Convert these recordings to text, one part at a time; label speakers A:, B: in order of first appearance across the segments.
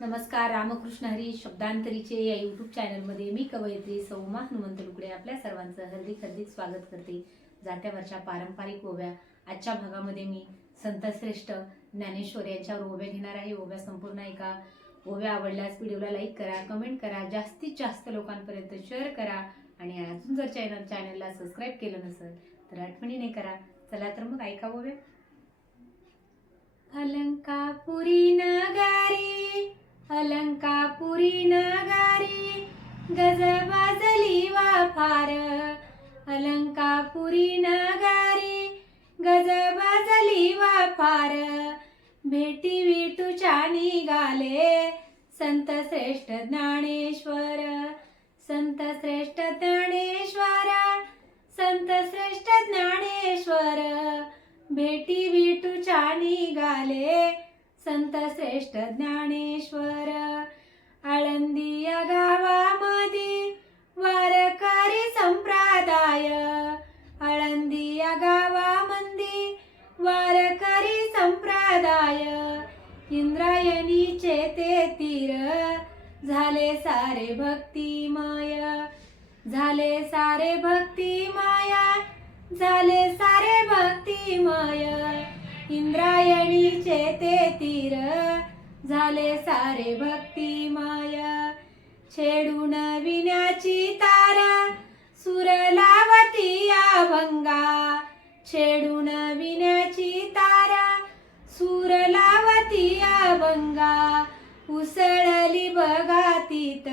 A: नमस्कार रामकृष्ण हरी शब्दांतरीचे या यूट्यूब चॅनलमध्ये मी कवयित्री सौमा हनुमंत लुकडे आपल्या सर्वांचं हार्दिक हार्दिक स्वागत करते. जात्यावरच्या पारंपरिक ओव्या. आजच्या भागामध्ये मी संतश्रेष्ठ ज्ञानेश्वर यांच्यावर ओव्या घेणार आहे. ओव्या संपूर्ण ऐका ओव्या आवडल्यास व्हिडिओला लाईक करा कमेंट करा जास्तीत जास्त लोकांपर्यंत शेअर करा आणि अजून जर चॅनल चॅनलला सबस्क्राईब केलं नसेल तर आठवणीने करा. चला तर मग ऐका ओव्या. अलंकापुरी नगारी अलंकापुरी नगारी गज बाजली वाफार. अलंकापुरी नगारी गज बाजली वाफार. भेटी विटूच्या निघाले संत श्रेष्ठ ज्ञानेश्वर. संत श्रेष्ठ ज्ञानेश्वर संत श्रेष्ठ ज्ञानेश्वर. भेटी विटूच्या निघाले संत श्रेष्ठ ज्ञानेश्वर. इंद्रायणीचे ते तीर. झाले सारे भक्ती माया. झाले सारे भक्ती माया. झाले सारे भक्ती माया. इंद्रायणीचे ते तीर. झाले सारे भक्ती माया. छेडून विण्याची तारा. सुर लावती अभंगा. छेडून विण्याची गंगा उसळली बघा तीत.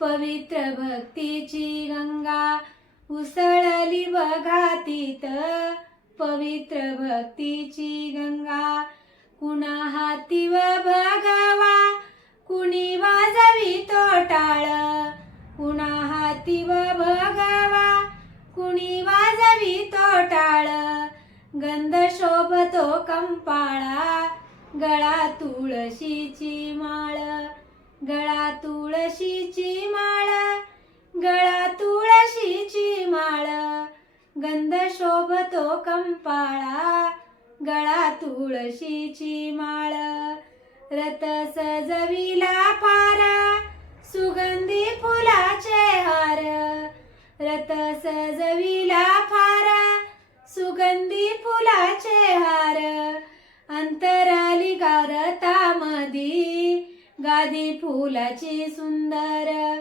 A: पवित्र भक्तीची गंगा उसळली बघा तीत. पवित्र भक्तीची गंगा कुणा हाती व भगवा? कुणी वाजवी तो टाळ कुणा हाती व भगवा? कुणी वाजवी तो टाळ गंध शोभतो कंपाळा. गळा तुळशीची माळ गळा तुळशीची माळ गळा तुळशीची माळ. गंध शोभतो कंपाळा गळा तुळशीची माळ. रथ सजविला पारा सुगंधी फुलाचे हार. रथ सजविला फारा सुगंधी फुलाचे हार. अंतराली गारतामधी गादी फुलाची सुंदर.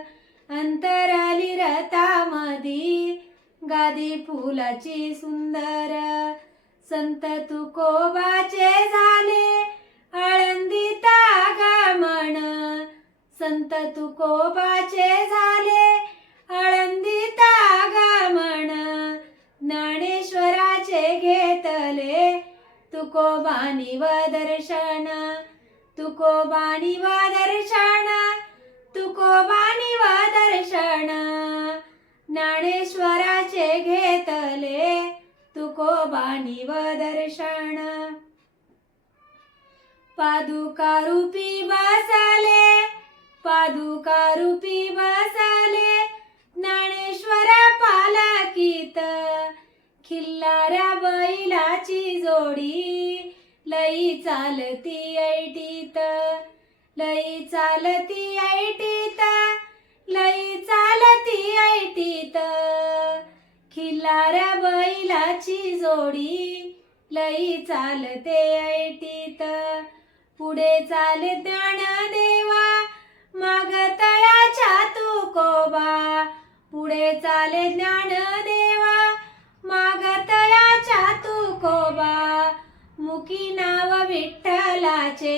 A: अंतराली रथामधी गादी फुलाची सुंदर. संत तुकोबाचे झाले आळंदीत आगमन. संत तुकोबा व दर्शन तुकोबानी व दर्शन तुकोबानी व दर्शन. ज्ञानेश्वराचे घेतले तुकोबानी व दर्शन. पादुका रूपी बसले पादुका रूपी बसले ज्ञानेश्वरा पालकीत खिल्लाऱ्या बैलाची जोडी लई चालती ऐटीत लई चालती ऐटीत लई चालती ऐटीत खिल्लाऱ्या बैलाची जोडी लई चालते ऐटीत पुढे चाले ज्ञानदेवा माग तयाच्या तुकोबा पुढे चाले ज्ञान विठ्ठलाचे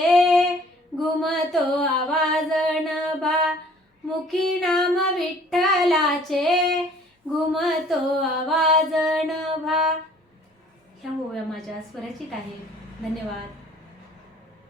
A: घुमतो आवाज नभा. मुखी नाम विठ्ठलाचे घुमतो आवाज नभा. ह्या ओव्या माझ्या स्वरचित आहे धन्यवाद.